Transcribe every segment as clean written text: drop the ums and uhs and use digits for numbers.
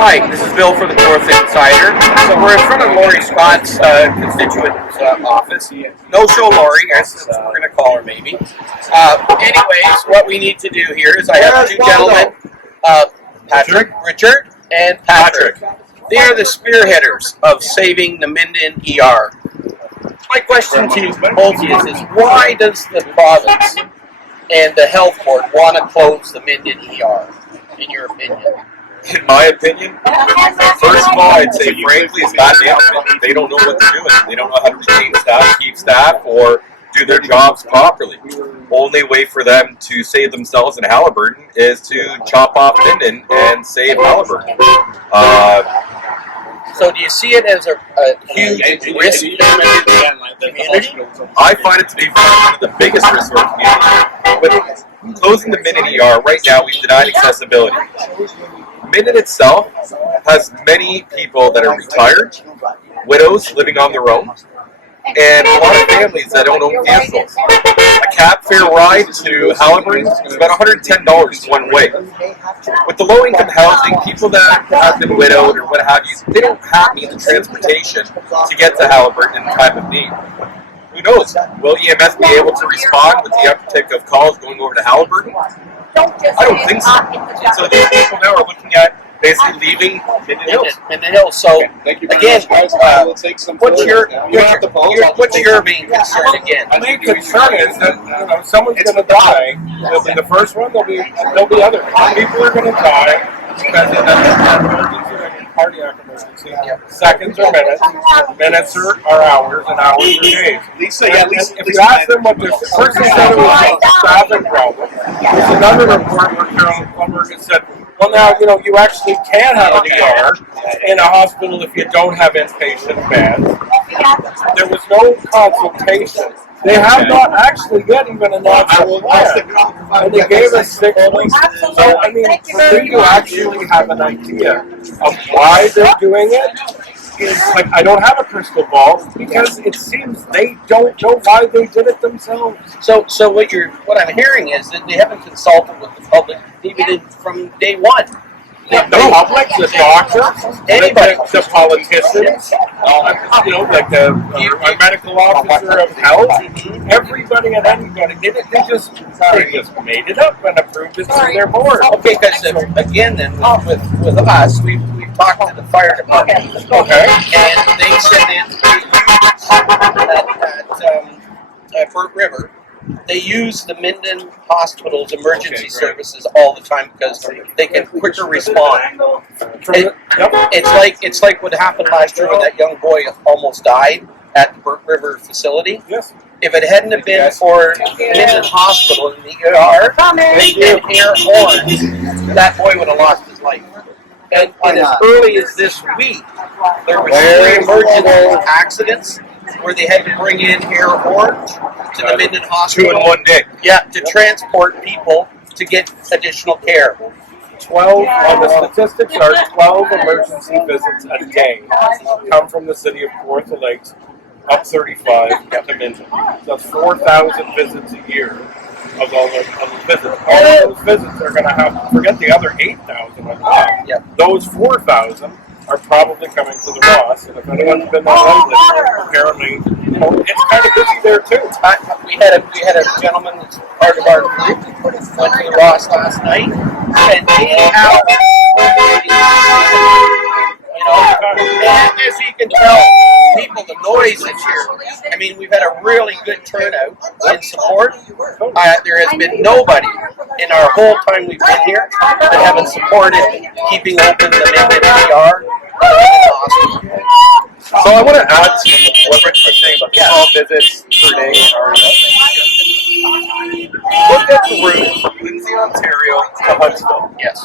Hi, this is Bill for the Fourth Insider. So we're in front of Lori Scott's constituent office. No show Lori, as we're going to call her maybe. Anyways, what we need to do here is I have two gentlemen, Richard and Patrick. They are the spearheaders of saving the Minden ER. My question to both of you is why does the province and the health board want to close the Minden ER, in your opinion? In my opinion, first of all, I'd say frankly, it's bad management. They don't know what they're doing. They don't know how to retain staff, keep staff, or do their jobs properly. Only way for them to save themselves in Haliburton is to chop off Minden and save Haliburton. So do you see it as a huge risk to the community? I find it to be one of the biggest risks to our community. With closing the Minden ER, right now we've denied accessibility. Minden itself has many people that are retired, widows living on their own, and a lot of families that don't own vehicles. A cab fare ride to Haliburton is about $110 one way. With the low-income housing, people that have been widowed or what have you, they don't have the transportation to get to Haliburton in time of need. Who knows? Will EMS be able to respond with the uptick of calls going over to Haliburton? I don't think so. So these people now are looking at basically leaving Minden Hills. So again, what's your main concern again? My main concern is that someone's going to die. They'll be the first one. There'll be others. People are going to die because of an emergency, like a cardiac emergency. Seconds are minutes. Minutes are hours, and hours are days. If you ask them what their first said, it was a staffing problem. There's another report where Carolyn Plummer has said, well, now, you actually can have an ER in a hospital if you don't have inpatient beds. There was no consultation. They have not actually yet even announced a plan. And they gave us 6 weeks. So, do you actually have an idea of why they're doing it? It's like, I don't have a crystal ball because it seems they don't know why they did it themselves. So what I'm hearing is that they haven't consulted with the public even from day one. The public, the doctors, anybody, the politicians, like the medical officer of health, everybody and anybody. They just made it up and approved it to their board. Okay, because again, then with us, we've talked to the fire department, and they said at Fort River. They use the Minden Hospital's emergency services all the time because they can quicker respond. It's like what happened last year when that young boy almost died at the Burt River facility. Yes. If it hadn't have been for Minden Hospital in the ER, they did air horns, that boy would have lost his life. And as early as this week, there were 3 emergency accidents where they had to bring in air horns to the Minden Hospital. 2 in one day. Yeah, to transport people to get additional care. 12 on the statistics are 12 emergency visits a day come from the city of Kawartha Lakes up 35 to Minden. So that's 4,000 visits a year of all those visits. All of those visits are going to have, forget the other 8,000 on top. Yep. Those 4,000 are probably coming to the Ross, and if anyone's been on lately, apparently, it's kind of busy there too. We had a gentleman that's part of our group went to the Ross last night, spent 8 hours and as you can tell, people, the noise that's here. We've had a really good turnout in support. There has been nobody in our whole time we've been here that haven't supported keeping open the Minden ER. So I want to add to what Rich was saying about 12 visits per day in our Look at the route from Lindsay, Ontario to Huntsville. Yes.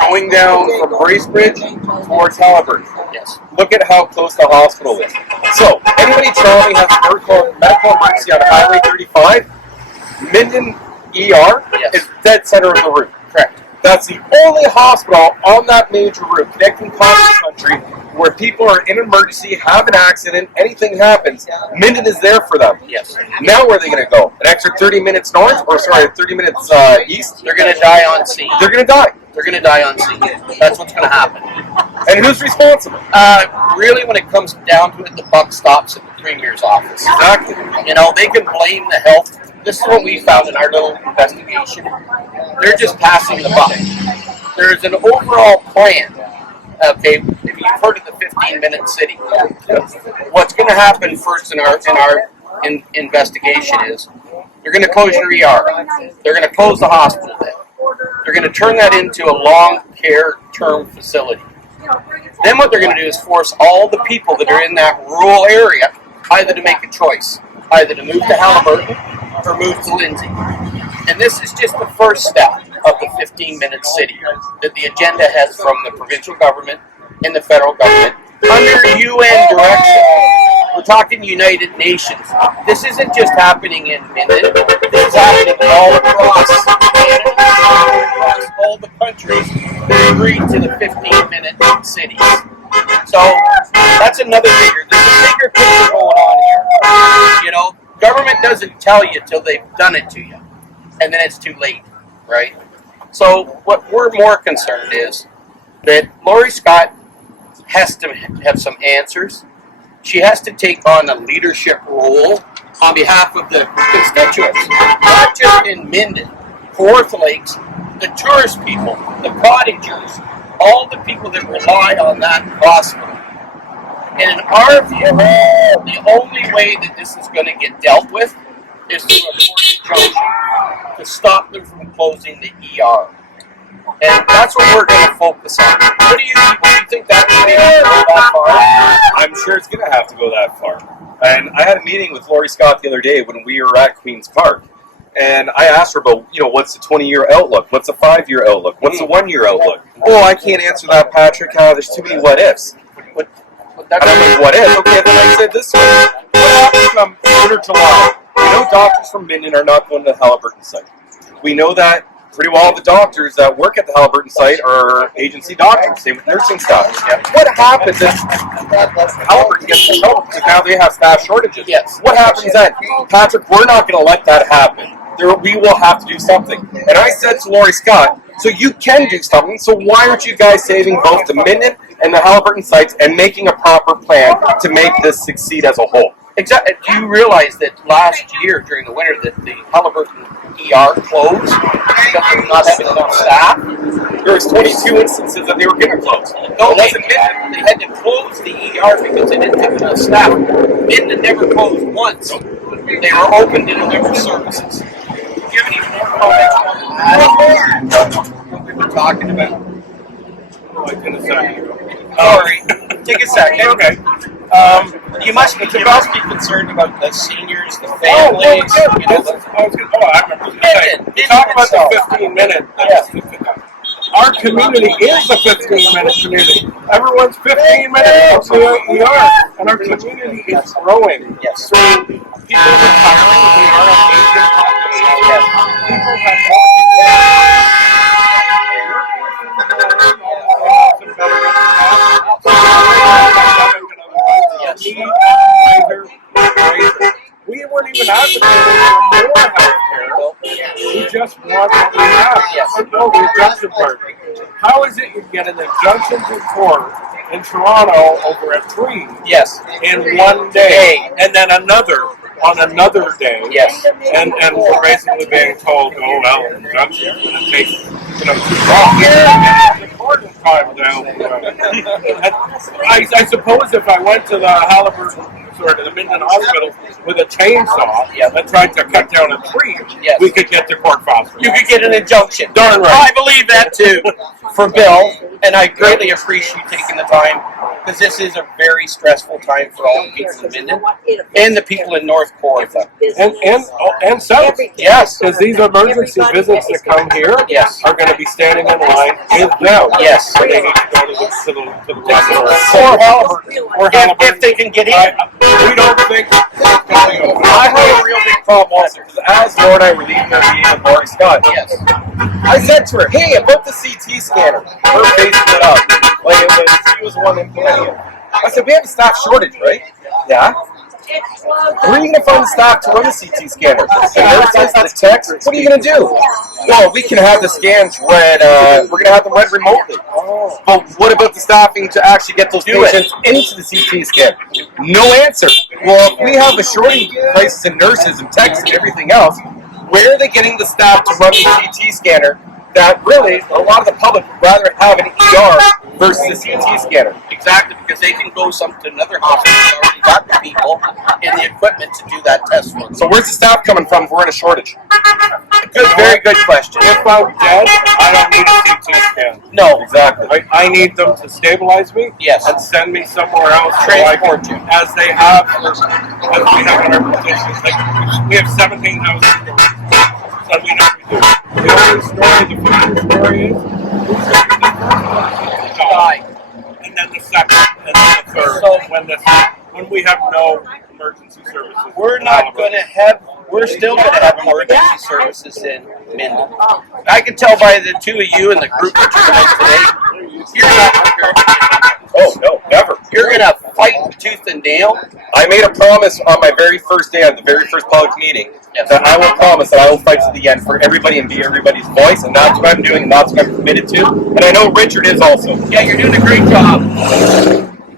Going down from Bracebridge towards Haliburton. Yes. Look at how close the hospital is. So, anybody traveling has a medical emergency on Highway 35, Minden ER is dead center of the route. Correct. That's the only hospital on that major route connecting across the country where people are in an emergency, have an accident, anything happens. Minden is there for them. Yes. Now where are they going to go? An extra 30 minutes north, or 30 minutes east? They're going to die on scene. They're going to die. They're going to die on scene. That's what's going to happen. And who's responsible? Really, when it comes down to it, the buck stops at the Premier's office. Exactly. You know, they can blame the health. This is what we found in our little investigation. They're just passing the buck. There's an overall plan. Okay, if you've heard of the 15-minute city, what's going to happen first in our investigation is they're going to close your ER. They're going to close the hospital bed. They're going to turn that into a long care term facility. Then what they're going to do is force all the people that are in that rural area either to make a choice, either to move to Halliburton or move to Lindsay. And this is just the first step of the 15-minute city that the agenda has from the provincial government and the federal government under UN direction. We're talking United Nations. This isn't just happening in Minden. This is happening all across Canada, all across all the countries that agreed to the 15-minute cities. So that's another figure. There's a bigger picture going on here. You know, government doesn't tell you till they've done it to you, and then it's too late, right? So what we're more concerned is that Laurie Scott has to have some answers. She has to take on a leadership role on behalf of the constituents, not just in Minden, Fourth Lakes, the tourist people, the cottagers, all the people that rely on that hospital. And in our view, the only way that this is going to get dealt with is through a court injunction to stop them from closing the ER. And that's what we're going to focus on. What do you think that may go that far? I'm sure it's going to have to go that far. And I had a meeting with Laurie Scott the other day when we were at Queen's Park. And I asked her about, what's the 20-year outlook? What's a 5-year outlook? What's a 1-year outlook? Oh, I can't answer that, Patrick. There's too many what-ifs. And I'm like, what if? Okay, then I said this way. What happens come June or July? We know doctors from Minden are not going to the Halliburton site. We know that pretty well the doctors that work at the Halliburton site are agency doctors, same with nursing staff. What happens if Halliburton gets in trouble because now they have staff shortages? Yes. What happens then? Patrick, we're not going to let that happen. We will have to do something. And I said to Laurie Scott, so you can do something, so why aren't you guys saving both the Minden and the Halliburton sites and making a proper plan to make this succeed as a whole? Exactly. Do you realize that last year during the winter that the Halliburton ER closed because of not having enough staff? There was 22 instances that they were going to close. No, they had to close the ER because they didn't have enough staff. Minden never closed once. They were open to deliver services. Do you have any more comments on what we were talking about? Like in a second ago. Sorry. Take a second. Okay. You must be concerned about the seniors, the families. I remember. Minden, Talk about itself. the 15-minute. Yes. Our community is a 15-minute community. Everyone's 15 minutes from the ER, and our community is growing. Yes. So people retiring, we are an aging population. People have more we weren't even advocating for more health care. We just want what we have. No, the injunction part. How is it you get an injunction to court in Toronto over a tree in one day, and then another on another day? Yes. And we're basically being told, oh, well, injunction is going to take, too long. The court is time down. I suppose if I went to the Halliburton or to the Minden Hospital with a chainsaw and tried to cut down a tree, we could get to court faster. You could get an injunction. Darn right. I believe that too, for Bill, and I greatly appreciate you taking the time, because this is a very stressful time for all the people in Minden and the people in North Kawartha. And South. Yes. Because these emergency visits that come here are going to be standing in line with them. Yes. So they need to go to the Or Halliburton, if they can get in. We don't think I have a real big problem also, because as Laura and I were leaving our meeting with Laurie Scott, I said to her, hey, about the CT scanner. Her face lit up. Like she was the one implementing it. I said, we have a staff shortage, right? Yeah. Where are you going to find the staff to run the CT scanner? The nurses, the techs? What are you going to do? Well, we can have the scans read. We're going to have them read remotely. But what about the staffing to actually get those patients into the CT scan? No answer. Well, if we have a shortage crisis in nurses and techs and everything else, where are they getting the staff to run the CT scanner? That really, a lot of the public would rather have an ER versus a CT scanner. Exactly, because they can go to another hospital that's already got the people and the equipment to do that test for them. So where's the staff coming from if we're in a shortage? Good, very good question. If I'm dead, I don't need a CT scan. No, Exactly. I need them to stabilize me. Yes. And send me somewhere else. Transport you. As they have, as we have in our positions. Like we have 17 houses. So we know we do. The only story, the first story is who's going to be the first person to die, and then the second, and then the third. So when we have no emergency services, we're not going to have. We're still going to have emergency services in Minden. I can tell by the two of you and the group that you're in today, you're not prepared to get it. Oh, no, never. You're going to fight tooth and nail. I made a promise on my very first day, at the very first public meeting, that I will promise that I will fight to the end for everybody and be everybody's voice, and that's what I'm doing, and that's what I'm committed to. And I know Richard is also. Yeah, you're doing a great job.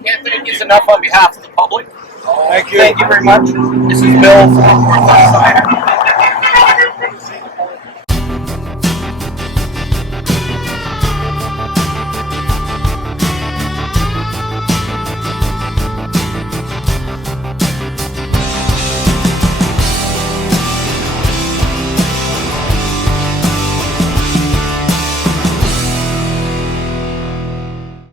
Can't thank you enough on behalf of the public. Thank you. Thank you very much. This is Bill from Northwest Side.